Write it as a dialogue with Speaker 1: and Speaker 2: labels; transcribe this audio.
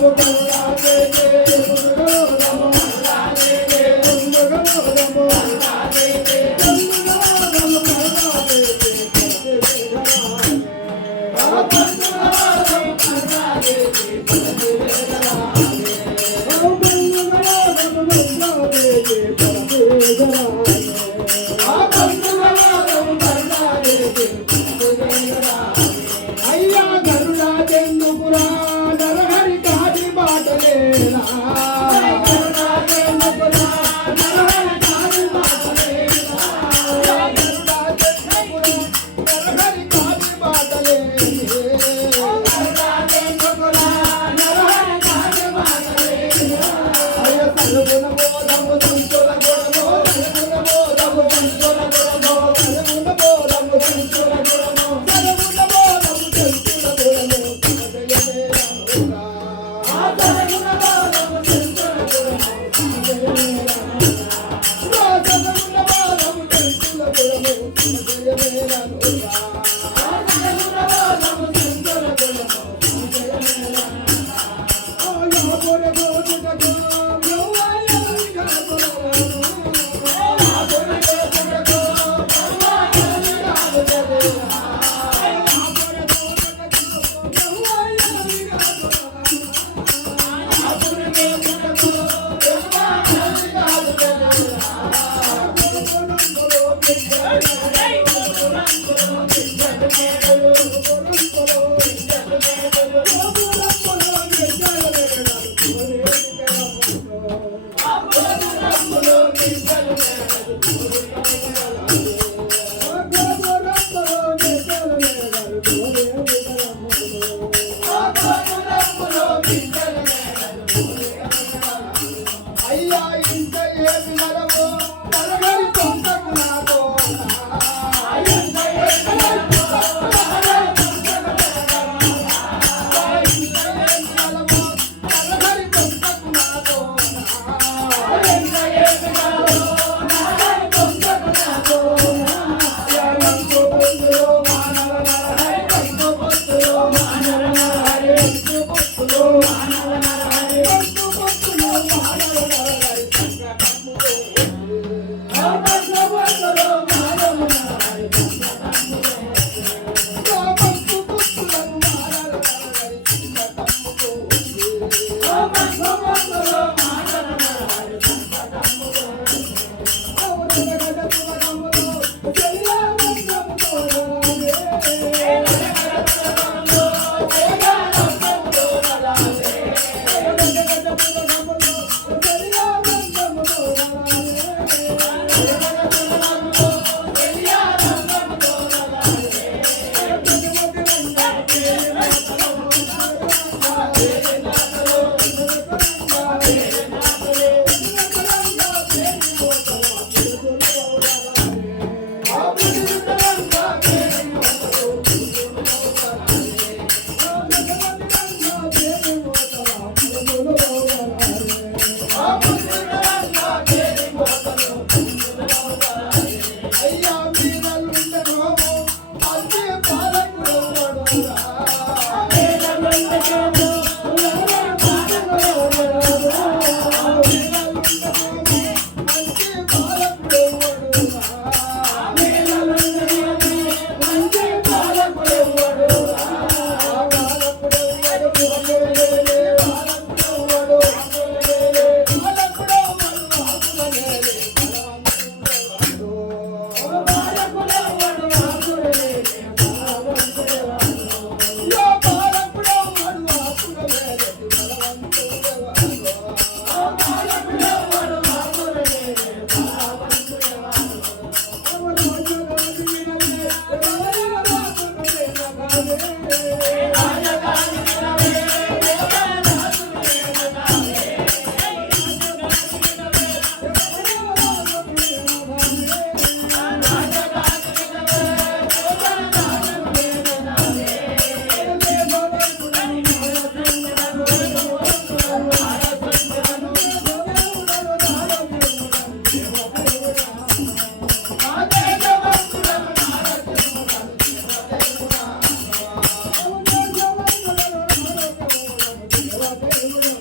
Speaker 1: Jadi. Quiero robar. 啊不是